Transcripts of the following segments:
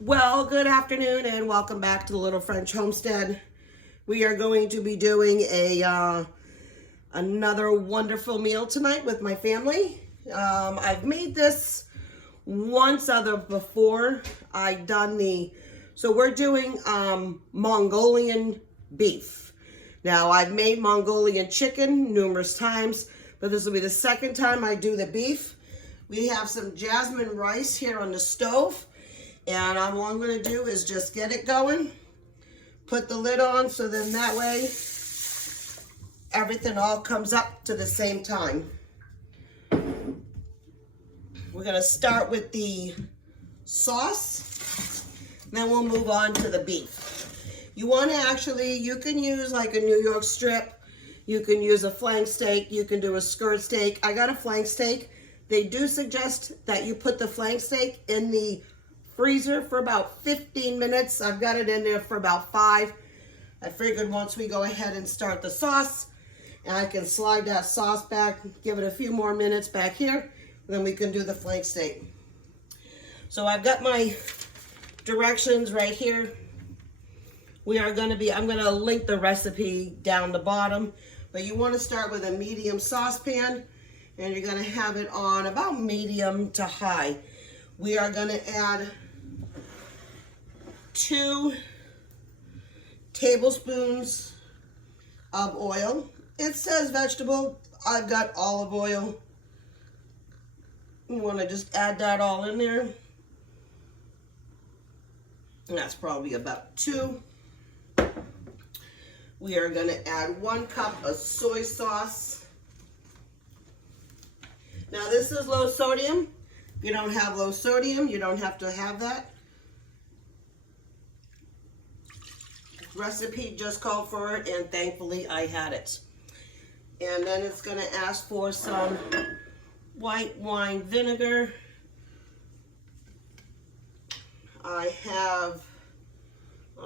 Well, good afternoon and welcome back to the Little French Homestead. We are going to be doing another wonderful meal tonight with my family. I've made this once other before. So we're doing Mongolian beef. Now I've made Mongolian chicken numerous times, but this will be the second time I do the beef. We have some jasmine rice here on the stove. And all I'm going to do is just get it going, put the lid on, so then that way everything all comes up to the same time. We're going to start with the sauce, then we'll move on to the beef. You want to you can use like a New York strip, you can use a flank steak, you can do a skirt steak. I got a flank steak. They do suggest that you put the flank steak in the freezer for about 15 minutes. I've got it in there for about 5. I figured once we go ahead and start the sauce, and I can slide that sauce back, give it a few more minutes back here, then we can do the flank steak. So I've got my directions right here. I'm gonna link the recipe down the bottom, but you wanna start with a medium saucepan, and you're gonna have it on about medium to high. We are gonna add 2 tablespoons of oil. It says vegetable. I've got olive oil. You want to just add that all in there. And that's probably about 2. We are going to add 1 cup of soy sauce. Now this is low sodium. If you don't have low sodium, you don't have to have that. Recipe just called for it, and thankfully I had it. And then it's going to ask for some white wine vinegar. I'll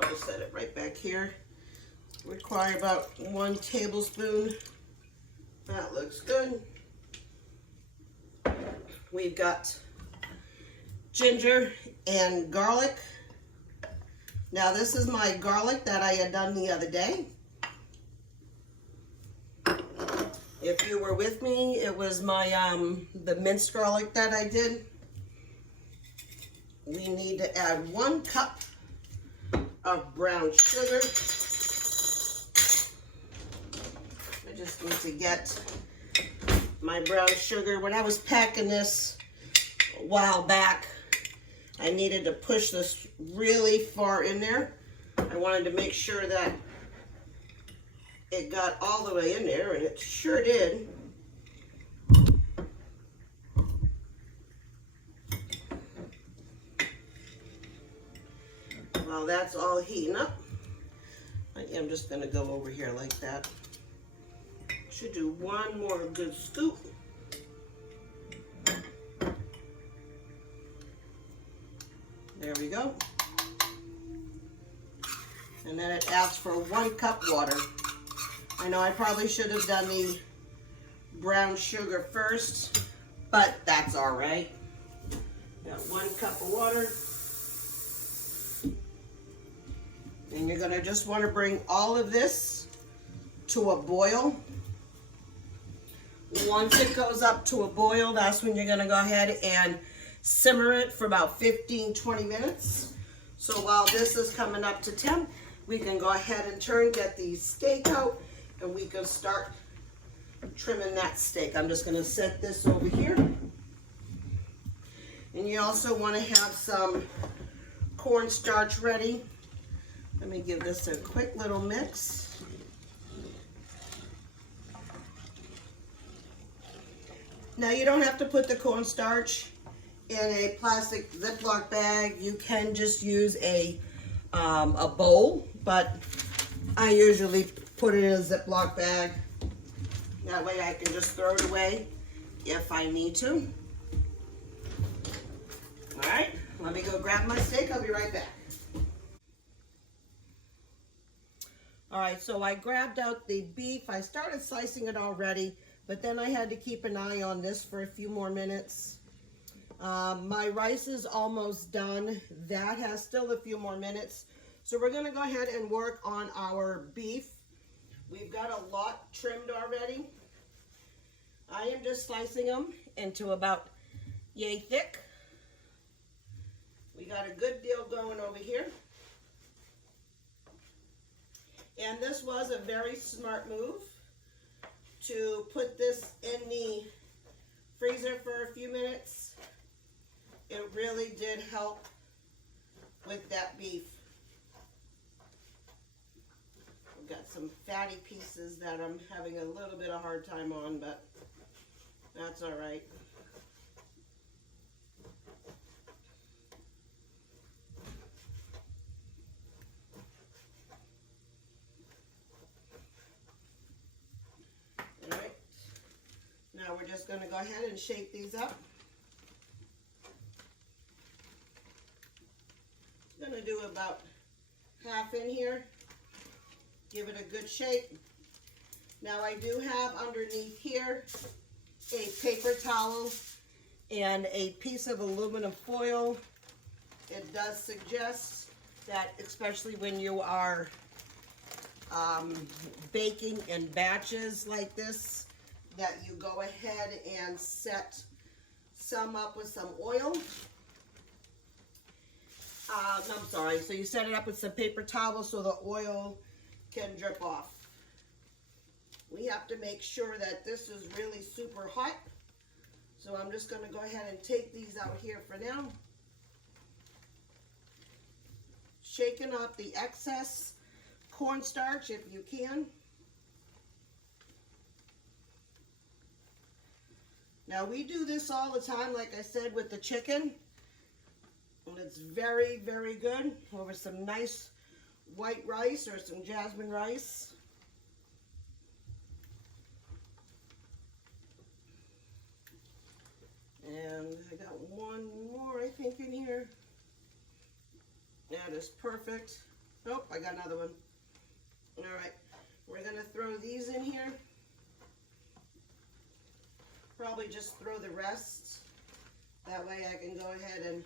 just set it right back here. Require about 1 tablespoon. That looks good. We've got ginger and garlic. Now this is my garlic that I had done the other day. If you were with me, it was my the minced garlic that I did. We need to add 1 cup of brown sugar. I just need to get my brown sugar. When I was packing this a while back, I needed to push this really far in there. I wanted to make sure that it got all the way in there, and it sure did. While that's all heating up, I'm just going to go over here like that. Should do 1 more good scoop. There we go. And then it asks for 1 cup water. I know I probably should have done the brown sugar first, but that's all right. Got 1 cup of water. And you're gonna just wanna bring all of this to a boil. Once it goes up to a boil, that's when you're gonna go ahead and simmer it for about 15-20 minutes. So while this is coming up to temp, we can go ahead and get the steak out, and we can start trimming that steak. I'm just gonna set this over here. And you also wanna have some cornstarch ready. Let me give this a quick little mix. Now you don't have to put the cornstarch in a plastic Ziploc bag. You can just use a bowl, but I usually put it in a Ziploc bag. That way I can just throw it away if I need to. All right, let me go grab my steak. I'll be right back. All right, so I grabbed out the beef. I started slicing it already, but then I had to keep an eye on this for a few more minutes. My rice is almost done. That has still a few more minutes. So we're gonna go ahead and work on our beef. We've got a lot trimmed already. I am just slicing them into about yay thick. We got a good deal going over here. And this was a very smart move to put this in the freezer for a few minutes. It really did help with that beef. I've got some fatty pieces that I'm having a little bit of hard time on, but that's all right. All right. Now we're just going to go ahead and shape these up. I'm going to do about half in here. Give it a good shake. Now I do have underneath here a paper towel and a piece of aluminum foil. It does suggest that, especially when you are baking in batches like this, that you go ahead and set some up with some oil. I'm sorry, so you set it up with some paper towel so the oil can drip off. We have to make sure that this is really super hot. So I'm just going to go ahead and take these out here for now. Shaking off the excess cornstarch if you can. Now we do this all the time, like I said, with the chicken. And it's very, very good over some nice white rice or some jasmine rice. And I got one more, I think, in here. That is perfect. Nope, I got another one. All right, we're gonna throw these in here. Probably just throw the rest. That way I can go ahead and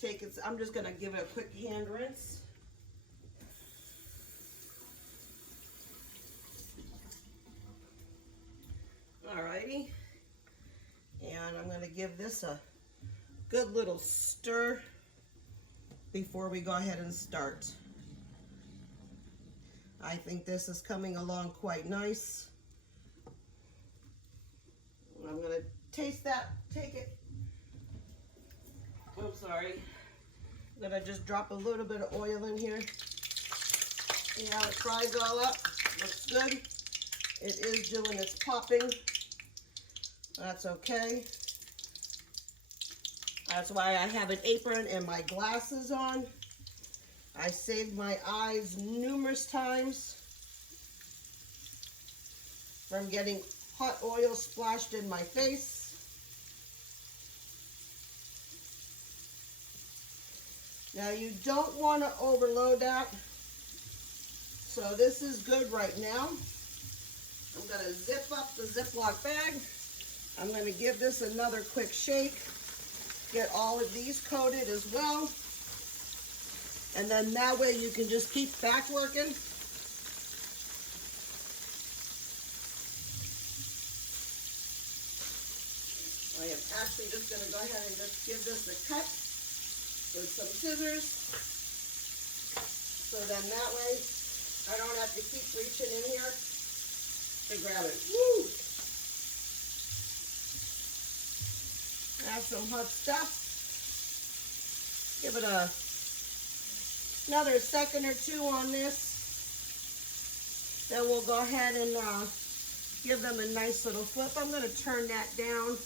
take it. I'm just gonna give it a quick hand rinse. Alrighty, and I'm gonna give this a good little stir before we go ahead and start. I think this is coming along quite nice. I'm gonna taste that, take it. I'm sorry. I'm gonna just drop a little bit of oil in here. See how it fries all up? Looks good. It is doing its popping. That's okay. That's why I have an apron and my glasses on. I saved my eyes numerous times from getting hot oil splashed in my face. Now you don't want to overload that. So this is good right now. I'm going to zip up the Ziploc bag. I'm going to give this another quick shake. Get all of these coated as well. And then that way you can just keep back working. I am actually just going to go ahead and just give this a cut with some scissors. So then that way I don't have to keep reaching in here to grab it. Woo! That's some hot stuff. Give it another second or two on this. Then we'll go ahead and give them a nice little flip. I'm going to turn that down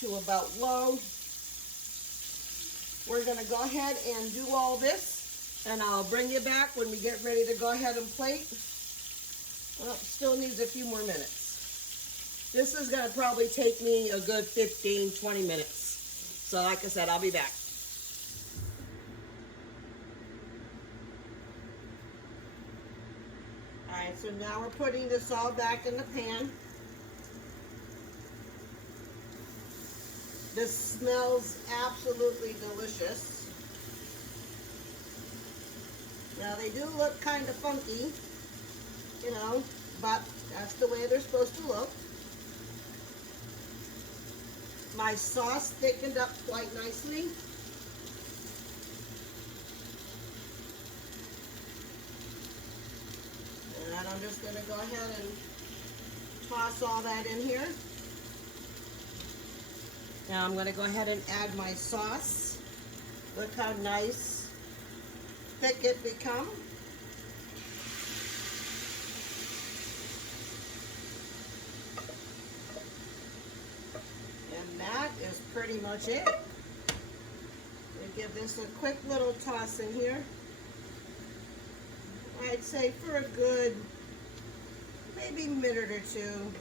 to about low. We're going to go ahead and do all this, and I'll bring you back when we get ready to go ahead and plate. Well, still needs a few more minutes. This is going to probably take me a good 15-20 minutes. So like I said, I'll be back. Alright, so now we're putting this all back in the pan. This smells absolutely delicious. Now they do look kind of funky, you know, but that's the way they're supposed to look. My sauce thickened up quite nicely. And I'm just going to go ahead and toss all that in here. Now I'm going to go ahead and add my sauce. Look how nice, thick it become. And that is pretty much it. We give this a quick little toss in here. I'd say for a good, maybe minute or two.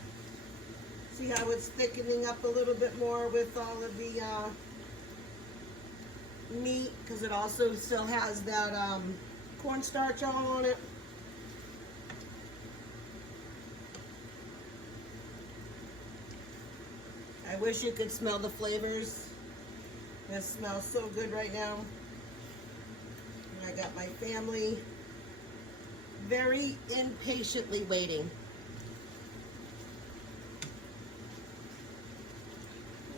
See how it's thickening up a little bit more with all of the meat, because it also still has that cornstarch all on it. I wish you could smell the flavors. This smells so good right now. And I got my family very impatiently waiting.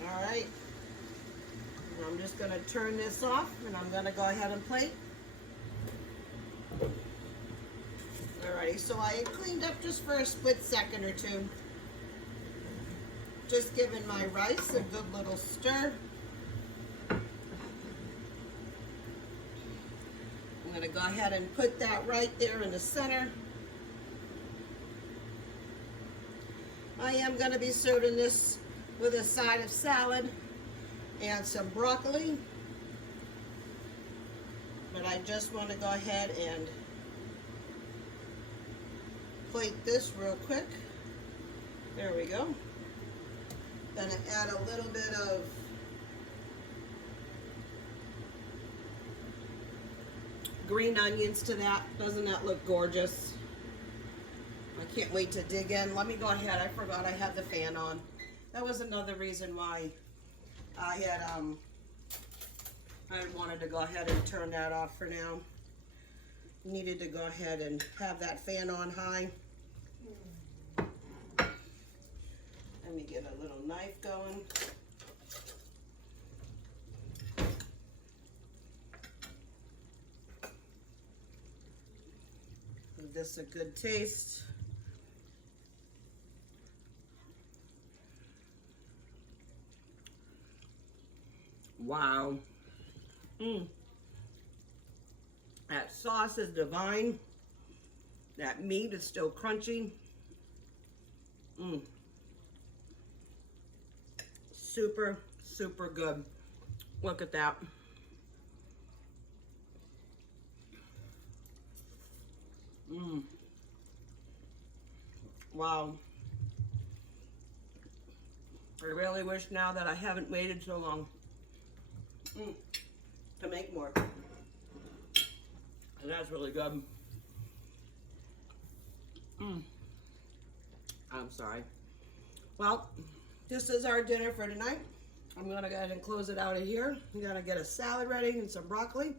All right. And I'm just going to turn this off and I'm going to go ahead and plate. Alrighty, so I had cleaned up just for a split second or two. Just giving my rice a good little stir. I'm going to go ahead and put that right there in the center. I am going to be serving this with a side of salad and some broccoli. But I just want to go ahead and plate this real quick. There we go. Gonna add a little bit of green onions to that. Doesn't that look gorgeous? I can't wait to dig in. Let me go ahead. I forgot I had the fan on. That was another reason why I had I wanted to go ahead and turn that off for now. Needed to go ahead and have that fan on high. Let me get a little knife going. Give this a good taste. Wow. That sauce is divine. That meat is still crunchy. Super, super good. Look at that. Wow. I really wish now that I haven't waited so long to make more. And that's really good. I'm sorry. Well, this is our dinner for tonight. I'm gonna go ahead and close it out of here. I'm gonna get a salad ready and some broccoli.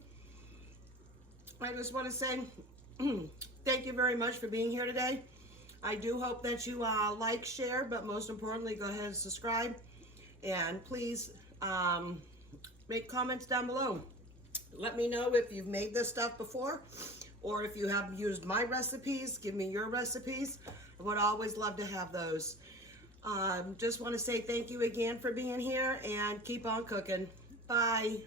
I just want to say thank you very much for being here today. I do hope that you like, share, but most importantly, go ahead and subscribe. And please make comments down below. Let me know if you've made this stuff before, or if you have used my recipes. Give me your recipes. I would always love to have those. Just want to say thank you again for being here, and keep on cooking. Bye.